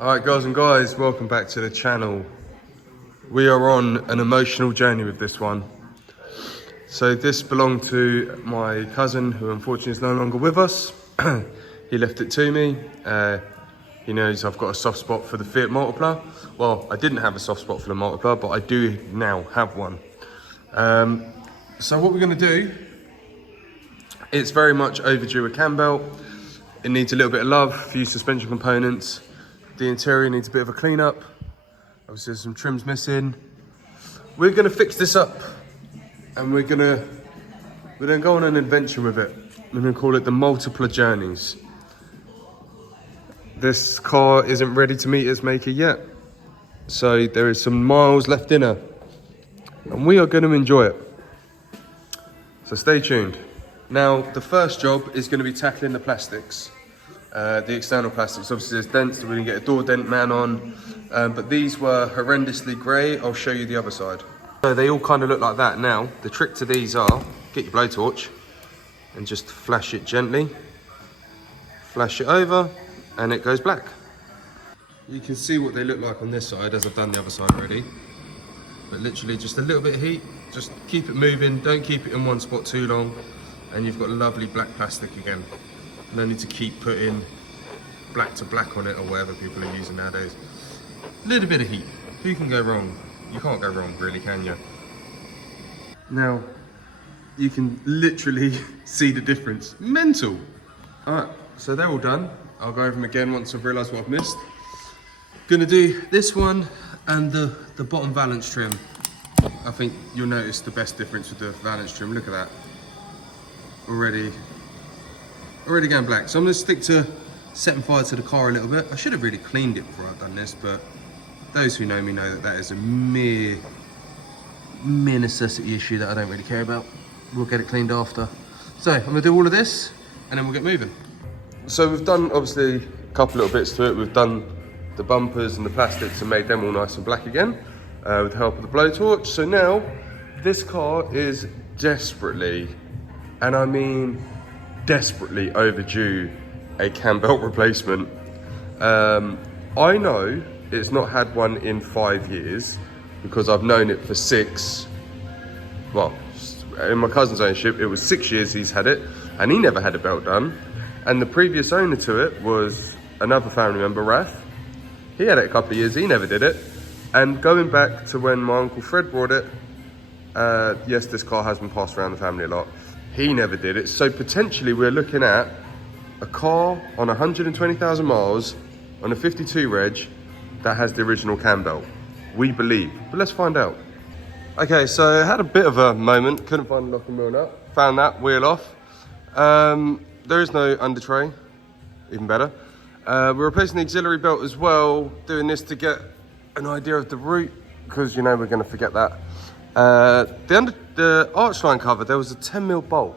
Alright girls and guys, welcome back to the channel. We are on an emotional journey with this one. So this belonged to my cousin who unfortunately is no longer with us. He left it to me. He knows I've got a soft spot for the Fiat Multipla. Well, I didn't have a soft spot for the Multipla, but I do now have one. So what we're going to do, it's very much overdue a cam belt. It needs a little bit of love, a few suspension components. The interior needs a bit of a clean up. Obviously there's some trims missing. We're gonna fix this up and we're gonna go on an adventure with it. We're gonna call it the Multipla Journeys. This car isn't ready to meet its maker yet. So there is some miles left in her and we are gonna enjoy it. So stay tuned. Now, the first job is gonna be tackling the plastics. The external plastics, obviously there's dents that we didn't get a door dent man on, but these were horrendously grey. I'll show you the other side. So they all kind of look like that now. The trick to these are, get your blowtorch and just flash it gently. Flash it over and it goes black. You can see what they look like on this side as I've done the other side already. But literally just a little bit of heat, just keep it moving, don't keep it in one spot too long, and you've got lovely black plastic again. No need to keep putting black to black on it or whatever people are using nowadays. A little bit of heat. Who can go wrong? You can't go wrong, really, can you? Now, you can literally see the difference. Mental. All right, so they're all done. I'll go over them again once I've realised what I've missed. Gonna do this one and the bottom valance trim. I think you'll notice the best difference with the valance trim. Look at that. Already going black. So I'm going to stick to setting fire to the car a little bit. I should have really cleaned it before I've done this, but those who know me know that that is a mere necessity issue that I don't really care about. We'll get it cleaned after. So I'm going to do all of this and then we'll get moving. So we've done obviously a couple little bits to it. We've done the bumpers and the plastics and made them all nice and black again with the help of the blowtorch. So now this car is desperately, and I mean desperately overdue a cam belt replacement. I know it's not had one in 5 years because I've known it for 6. Well, in my cousin's ownership, it was 6 years he's had it and he never had a belt done. And the previous owner to it was another family member, Raf. He had it a couple of years, he never did it. And going back to when my Uncle Fred brought it, yes, this car has been passed around the family a lot. He never did it, so potentially we're looking at a car on 120,000 miles on a 52 reg that has the original cam belt. We believe, but let's find out. Okay, so I had a bit of a moment, couldn't find the lock and wheel nut, found that, wheel off. There is no under tray, even better. We're replacing the auxiliary belt as well, doing this to get an idea of the route, because you know we're gonna forget that. The arch line cover, there was a 10mm bolt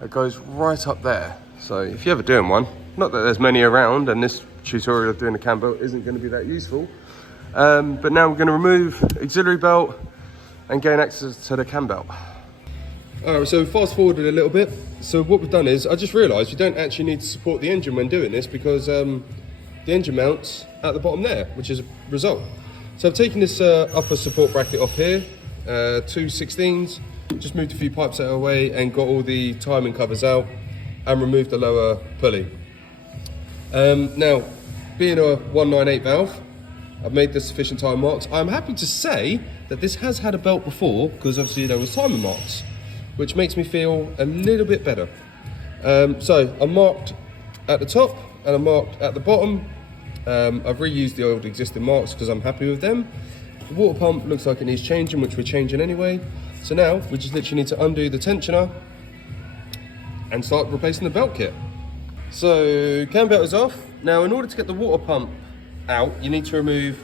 that goes right up there. So if you're ever doing one, not that there's many around and this tutorial of doing a cam belt isn't going to be that useful, but now we're going to remove auxiliary belt and gain access to the cam belt. Alright, so fast forwarded a little bit. So what we've done is, I just realised you don't actually need to support the engine when doing this because the engine mounts at the bottom there, which is a result. So I've taken this upper support bracket off here, 2 16s, just moved a few pipes out of the way and got all the timing covers out and removed the lower pulley. Now, being a 198 valve, I've made the sufficient time marks. I'm happy to say that this has had a belt before because obviously there was timing marks, which makes me feel a little bit better. So I'm marked at the top and I'm marked at the bottom. I've reused the old existing marks because I'm happy with them. The water pump looks like it needs changing, which we're changing anyway. So now we just literally need to undo the tensioner and start replacing the belt kit. So cam belt is off. Now in order to get the water pump out, you need to remove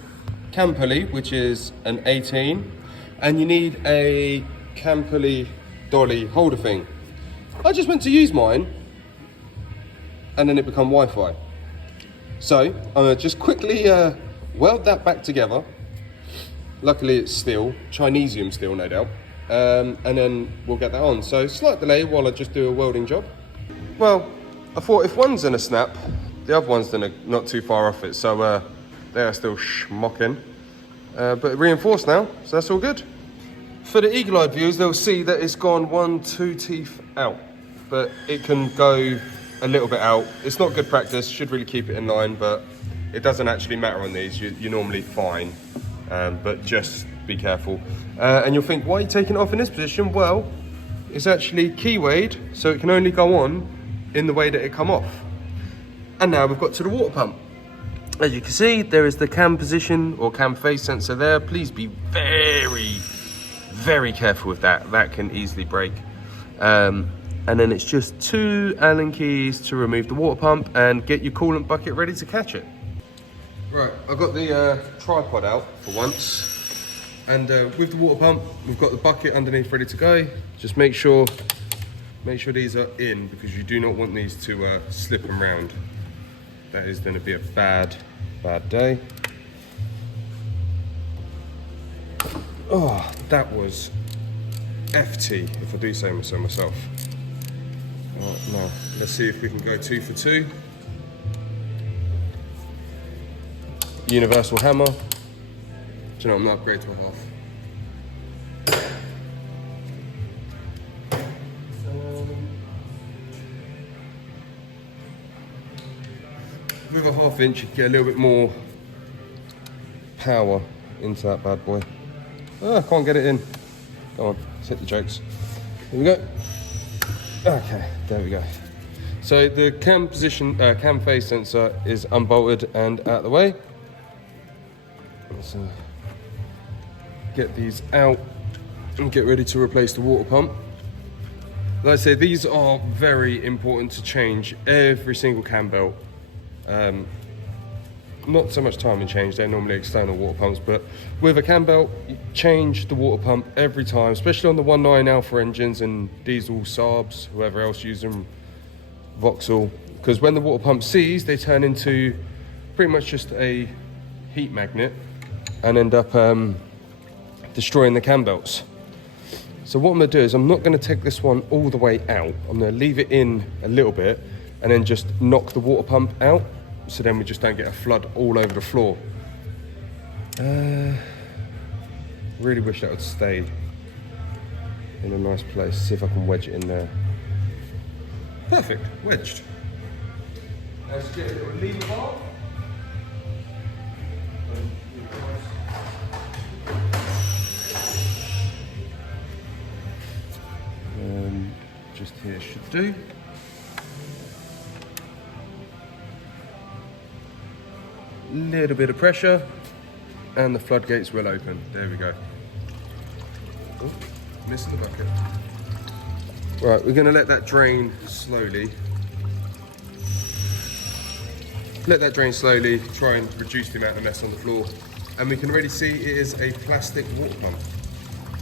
cam pulley, which is an 18, and you need a cam pulley dolly holder thing. I just went to use mine and then it became Wi-Fi. So I'm gonna just quickly weld that back together. Luckily it's steel, Chinesium steel no doubt. And then we'll get that on. So slight delay while I just do a welding job. Well, I thought if one's gonna snap, the other one's not too far off it. So They are still schmocking, but reinforced now, so that's all good. For the eagle-eyed viewers, they'll see that it's gone 2 teeth out, but it can go a little bit out. It's not good practice, should really keep it in line, but it doesn't actually matter on these. You're normally fine, but just be careful. And you'll think, why are you taking it off in this position? Well, it's actually keywayed, so it can only go on in the way that it come off. And now we've got to the water pump. As you can see, there is the cam position or cam phase sensor there. Please be very, very careful with that. That can easily break. And then it's just 2 Allen keys to remove the water pump and get your coolant bucket ready to catch it. Right, I've got the tripod out for once. And with the water pump, we've got the bucket underneath ready to go. Just make sure these are in, because you do not want these to slip and round. That is going to be a bad day. Oh, that was FT, if I do say so myself. Right, now, let's see if we can go 2 for 2. Universal hammer. Do you know, I'm not upgrade to a half. With a 1/2 inch, you can get a little bit more power into that bad boy. Oh, I can't get it in. Go on, let's hit the jokes. Here we go. Okay, there we go. So the cam position, cam phase sensor is unbolted and out the way. So get these out and get ready to replace the water pump. Like I say, these are very important to change every single cam belt. Not so much time and change, they're normally external water pumps, but with a cam belt, you change the water pump every time, especially on the 1.9 Alpha engines and diesel Saabs, whoever else uses them, Vauxhall, because when the water pump seizes, they turn into pretty much just a heat magnet and end up destroying the cam belts. So what I'm going to do is I'm not going to take this one all the way out. I'm going to leave it in a little bit and then just knock the water pump out, so then we just don't get a flood all over the floor. Really wish that would stay in a nice place. See if I can wedge it in there. Perfect, wedged. Let's get a little lever bar. Just here should do. Little bit of pressure and the floodgates will open. There we go. Oh, missed the bucket. Right, we're going to let that drain slowly. Let that drain slowly, try and reduce the amount of mess on the floor. And we can already see it is a plastic water pump,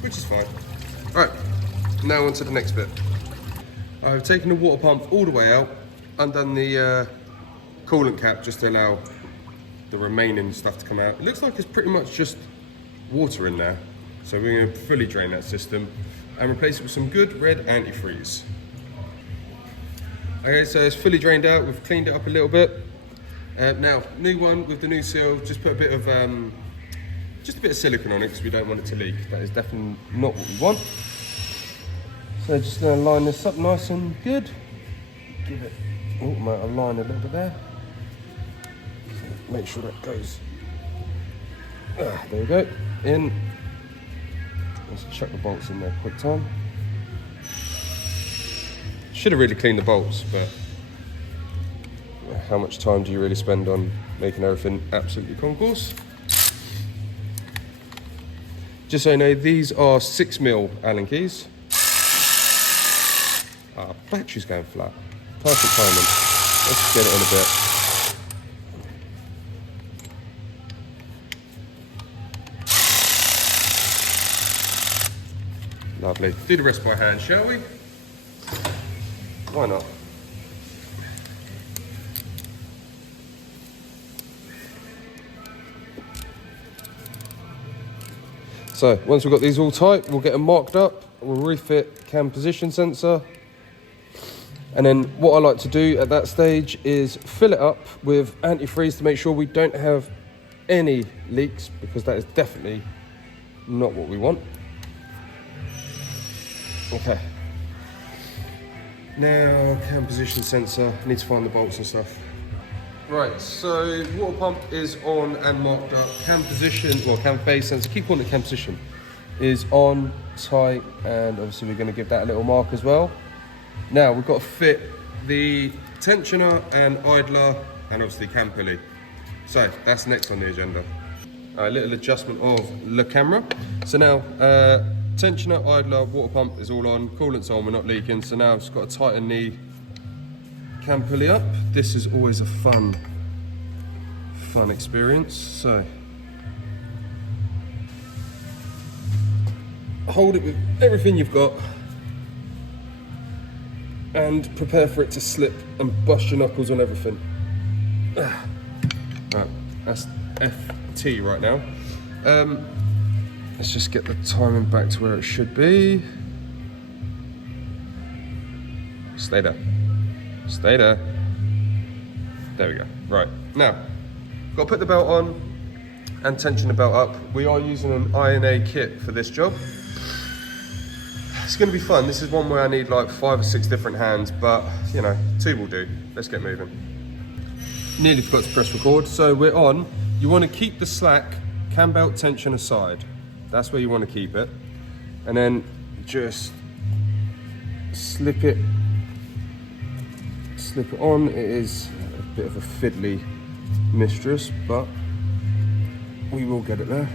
which is fine. Right, now on to the next bit. I've taken the water pump all the way out, undone the coolant cap just to allow the remaining stuff to come out. It looks like it's pretty much just water in there. So we're going to fully drain that system and replace it with some good red antifreeze. Okay, so it's fully drained out. We've cleaned it up a little bit. Now, new one with the new seal. Just put a bit of silicone on it because we don't want it to leak. That is definitely not what we want. So just going to line this up nice and good. Give it, might align a little bit there. So make sure that goes. There we go. In. Let's chuck the bolts in there quick time. Should have really cleaned the bolts, but how much time do you really spend on making everything absolutely concourse? Just so you know, these are 6mm Allen keys. Battery's going flat. Perfect timing. Let's get it in a bit. Lovely. Do the rest by hand, shall we? Why not? So once we've got these all tight, we'll get them marked up. We'll refit cam position sensor. And then what I like to do at that stage is fill it up with antifreeze to make sure we don't have any leaks, because that is definitely not what we want. Okay. Now, cam position sensor. Need to find the bolts and stuff. Right, so water pump is on and marked up. Cam position, well, cam phase sensor, keep calling it cam position, is on, tight, and obviously we're going to give that a little mark as well. Now we've got to fit the tensioner and idler and obviously cam pulley. So that's next on the agenda. A little adjustment of the camera. So now tensioner, idler, water pump is all on, coolant's on, we're not leaking. So now I've just got to tighten the cam pulley up. This is always a fun experience. So hold it with everything you've got and prepare for it to slip and bust your knuckles on everything. Right, that's FT right now. Let's just get the timing back to where it should be. Stay there. Stay there. There we go. Right, now, got to put the belt on and tension the belt up. We are using an INA kit for this job. It's going to be fun. This is one where I need like 5 or 6 different hands, but you know, 2 will do. Let's get moving. Nearly forgot to press record. So we're on. You want to keep the slack cam belt tension aside. That's where you want to keep it. And then just slip it on. It is a bit of a fiddly mistress, but we will get it there.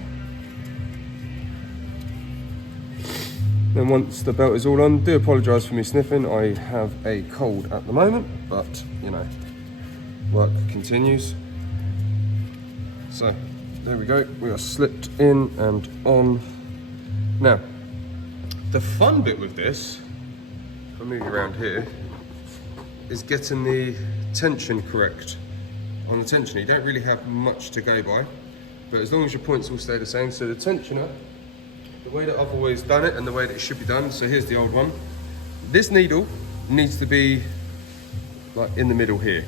Then once the belt is all on, do apologise for me sniffing. I have a cold at the moment, but you know, work continues. So there we go, we are slipped in and on. Now, the fun bit with this, if I move you around here, is getting the tension correct on the tensioner. You don't really have much to go by, but as long as your points all stay the same. So the tensioner, the way that I've always done it and the way that it should be done, so here's the old one. This needle needs to be like in the middle here.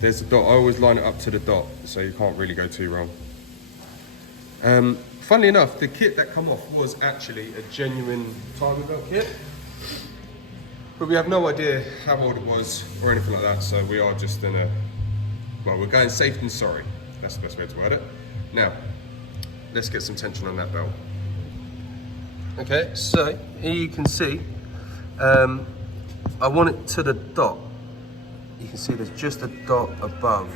There's a dot, I always line it up to the dot, so you can't really go too wrong. Funnily enough, the kit that come off was actually a genuine timing belt kit, but we have no idea how old it was or anything like that, so we are just in a, well, we're going safe than sorry. That's the best way to word it. Now, let's get some tension on that belt. Okay, so here you can see, I want it to the dot. You can see there's just a dot above.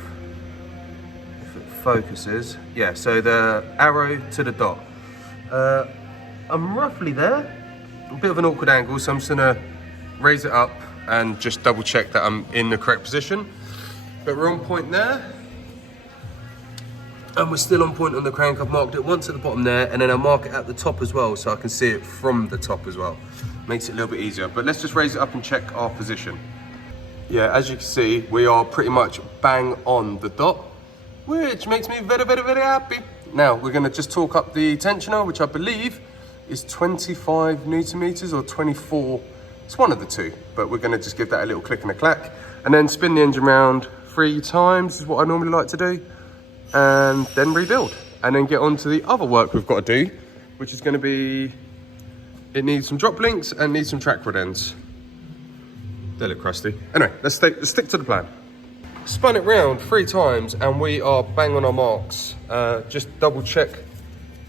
If it focuses, yeah, so the arrow to the dot. I'm roughly there, a bit of an awkward angle, so I'm just gonna raise it up and just double check that I'm in the correct position. But we're on point there. And we're still on point on the crank. I've marked it once at the bottom there, and then I'll mark it at the top as well, so I can see it from the top as well. Makes it a little bit easier. But let's just raise it up and check our position. Yeah, as you can see, we are pretty much bang on the dot, which makes me very, very, very happy. Now, we're gonna just torque up the tensioner, which I believe is 25 Newton meters or 24. It's one of the two, but we're gonna just give that a little click and a clack, and then spin the engine round 3 times is what I normally like to do. And then rebuild, and then get on to the other work we've got to do, which is going to be, it needs some drop links and needs some track rod ends. They look crusty. Anyway, let's stick to the plan. Spun it round 3 times and we are bang on our marks. Just double check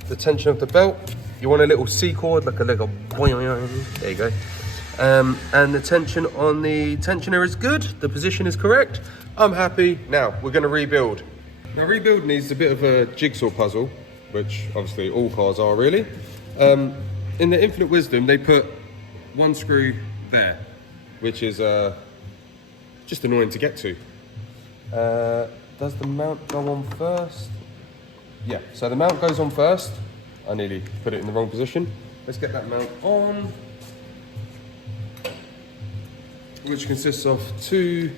the tension of the belt. You want a little C cord, like a little boing, there you go. And the tension on the tensioner is good, the position is correct. I'm happy. Now we're going to rebuild. Now, rebuild needs a bit of a jigsaw puzzle, which obviously all cars are really. In their infinite wisdom, they put 1 screw there, which is just annoying to get to. Does the mount go on first? Yeah, so the mount goes on first. I nearly put it in the wrong position. Let's get that mount on, which consists of 2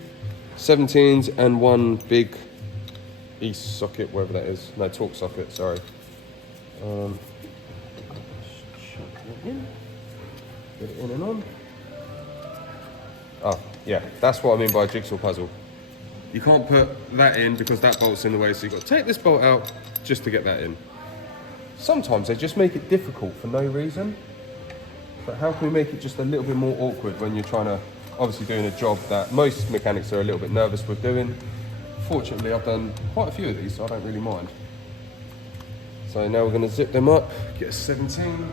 17s and 1 big East socket, whatever that is. No, torque socket, sorry. Get it in and on. Oh, yeah, that's what I mean by a jigsaw puzzle. You can't put that in because that bolt's in the way, so you've got to take this bolt out, just to get that in. Sometimes they just make it difficult for no reason. But how can we make it just a little bit more awkward when you're trying to, obviously doing a job that most mechanics are a little bit nervous with doing. Fortunately, I've done quite a few of these, so I don't really mind. So now we're going to zip them up, get a 17.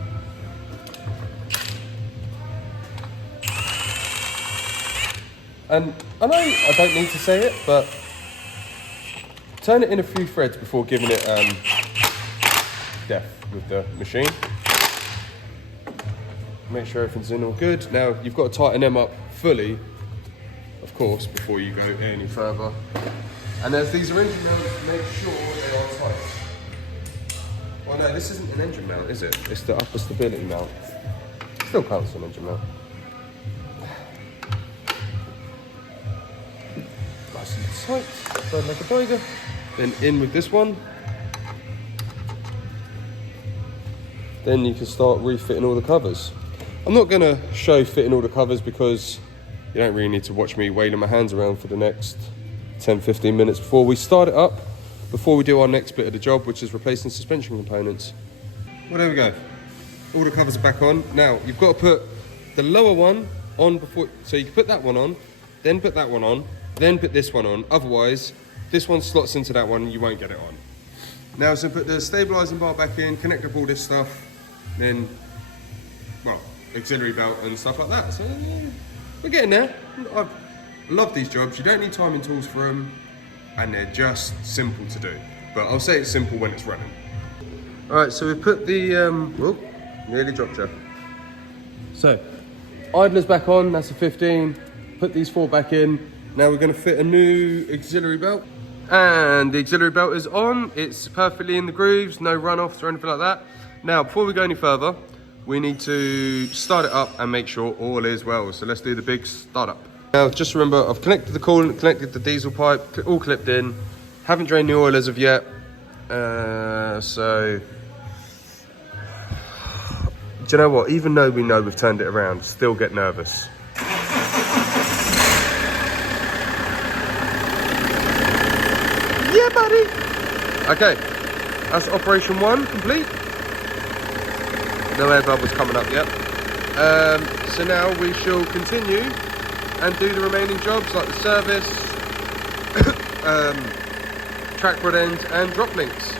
And I know I don't need to say it, but turn it in a few threads before giving it depth with the machine. Make sure everything's in all good. Now you've got to tighten them up fully, of course, before you go any further. And as these are engine mounts, make sure they are tight. Well, no, this isn't an engine mount, is it? It's the upper stability mount. Still counts as an engine mount. Nice and tight. Third like a tiger. Then in with this one. Then you can start refitting all the covers. I'm not going to show fitting all the covers because you don't really need to watch me wailing my hands around for the next 10-15 minutes before we start it up, before we do our next bit of the job, which is replacing suspension components. Well, there we go. All the covers are back on. Now, you've got to put the lower one on before, so you can put that one on, then put that one on, then put this one on. Otherwise, this one slots into that one and you won't get it on. Now, so put the stabilising bar back in, connect up all this stuff, then, well, auxiliary belt and stuff like that. So we're getting there. I love these jobs. You don't need timing tools for them, and they're just simple to do. But I'll say it's simple when it's running. All right, so we put the, whoop, nearly dropped you. So, idler's back on, that's a 15. Put these 4 back in. Now we're gonna fit a new auxiliary belt. And the auxiliary belt is on. It's perfectly in the grooves, no runoffs or anything like that. Now, before we go any further, we need to start it up and make sure all is well. So let's do the big startup. Now, just remember, I've connected the coolant, connected the diesel pipe, all clipped in. Haven't drained the oil as of yet. So, do you know what? Even though we know we've turned it around, still get nervous. Yeah, buddy. Okay, that's operation 1 complete. No air bubbles coming up yet. So now we shall continue and do the remaining jobs like the service, track rod ends and drop links.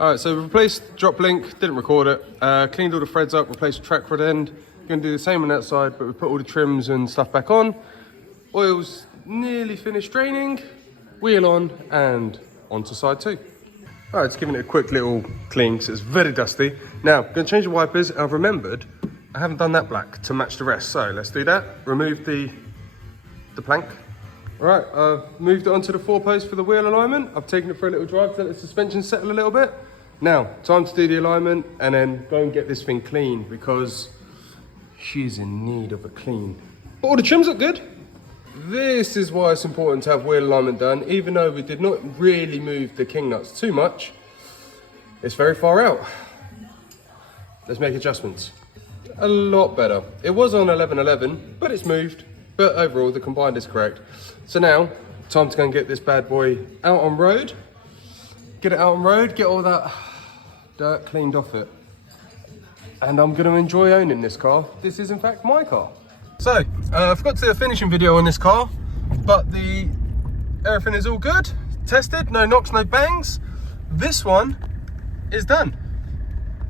Alright, so we replaced drop link, didn't record it, cleaned all the threads up, replaced the track rod end. Going to do the same on that side, but we put all the trims and stuff back on. Oil's nearly finished draining, wheel on and onto side 2. Alright, just giving it a quick little clean because it's very dusty. Now, I'm going to change the wipers. I've remembered I haven't done that black to match the rest. So let's do that. Remove the plank. Alright, I've moved it onto the 4-post for the wheel alignment. I've taken it for a little drive to let the suspension settle a little bit. Now, time to do the alignment and then go and get this thing clean because she's in need of a clean. But all the trims look good. This is why it's important to have wheel alignment done. Even though we did not really move the king nuts too much, it's very far out. Let's make adjustments. A lot better. It was on 1111, but it's moved. But overall, the combined is correct. So now, time to go and get this bad boy out on road. Get it out on road, get all that dirt cleaned off it. And I'm going to enjoy owning this car. This is in fact my car. So, I forgot to do a finishing video on this car, but everything is all good. Tested, no knocks, no bangs. This one is done.